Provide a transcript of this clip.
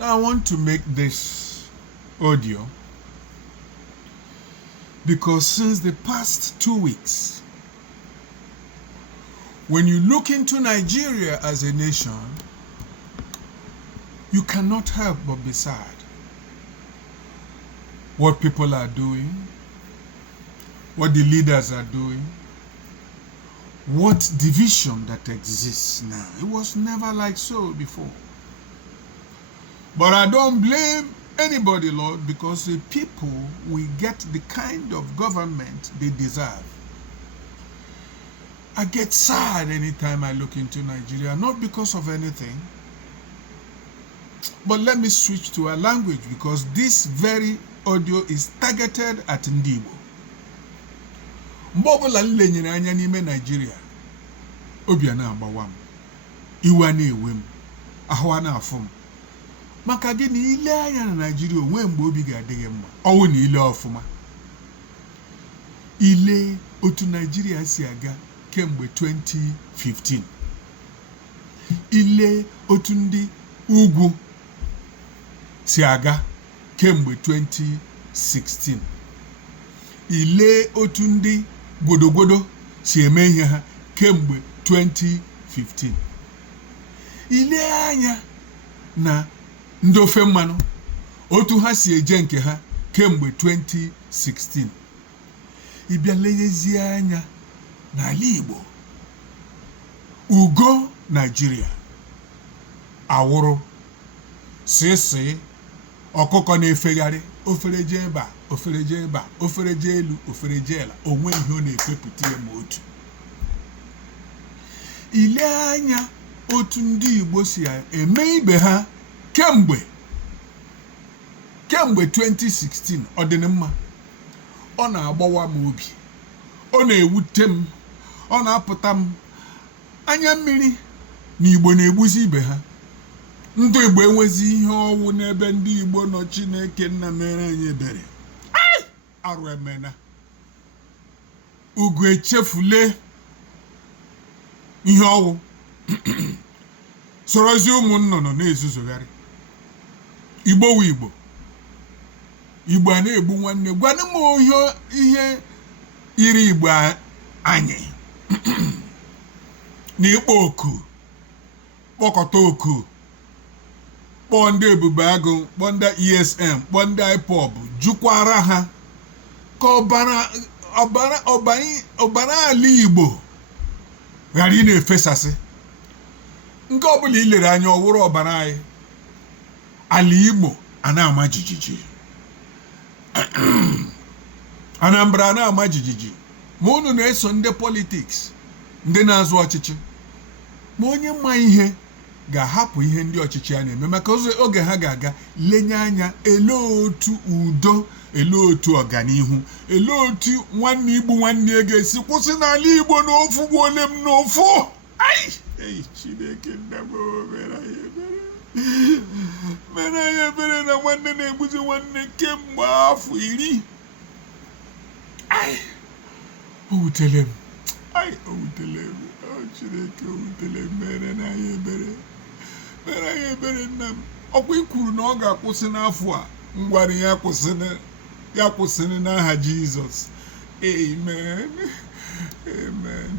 Now I want to make this audio because since the past 2 weeks, when you look into Nigeria as a nation, you cannot help but be sad. What people are doing, what the leaders are doing, what division that exists now. It was never like so before. But I don't blame anybody, Lord, because the people will get the kind of government they deserve. I get sad anytime I look into Nigeria, not because of anything. But let me switch to a language because this very audio is targeted at Ndigbo. Mbobula nlenyere anya n'ime Nigeria. Obi ana agbawa m. Iwe na ewe m. Ahụ na afụ m. Maka gịnị ile anya na Nigeria onwe mgbe obi ga-adịghị mma. Ọwụ na ile ọfụma. Ile otu Nigeria si aga kemgbe 2015. Ile otu ndị ugwu si aga kemgbe 2016. Ile otu ndị gwodogodo si eme ihe ha kemgbe 2015. Ile anya na ndị ofe mmanụ otu ha si eje nke ha kemgbe 2016. Ịbịa leyezie anya n'ala Igbo, ugo Nigeria awụrụ sịsị ọkụkọ na-efegharị ofere je ebe a, ofere je ebe a, ofere je elu, ofere je ala, onwe ihe ọ na-efepụta ya ma otu. Ile anya otu ndị Igbo si eme ibe ha kemgbe 2016 ọ dị mma. Ọ na-agbawa m obi, ọ na-ewute m, ọ na-apụta m anya mmiri na Igbo na-egbuzi ibe ha. Ndị Igbo enwezi ihe ọwụ n'ebe ndị Igbo nọ. Chineke nna mere anyị ebere. Arụ emena. Ugo echefule ihe ọwụ. Sorozi ụmụ nnụnụ na-ezuzogharị. Igbo wu Igbo. Igbo a na-egbu nwanne. Gwanụ m ihe iri Igbo anyị. N'ịkpọ oku, kpọkọta oku, kpọọ ndị EbubeAgu, kpọọ ndị ESN, kpọọ ndị IPOB, jukwara ha ka ọbara ala Igbo ghara ị na-efesasị. Nke ọbụla ilere anya ọwụrụ ọbara anyị, ala Igbo a na-ama jijiji, Anambra na-ama jijiji. Ma unu na-eso ndị politiks, ndị na-azụ ọchịchị. Ma onye mma ihe ga-ahapụ ihe ndị ọchịchị ya na-eme, maka oge ha ga-aga lenye anya ele otu udo, ele otu ọganihu, ele otu nwanne igbu nwanne ya ga-esi kwụsị n'ala Igbo n'ofu gbuole m n'ofu. Chineke nna m mere anyị ebere na nwanne na-egbuzi nwanne kemgbe afọ 10. O wutere m. O wutere m. Chineke o wutere m. Mere anyị ebere nna m. Ọkwa ikwuru na ọ ga-akwụsị n'afọ a. Ngwara ya kwụsịrị n'aha Jizọs. Amen.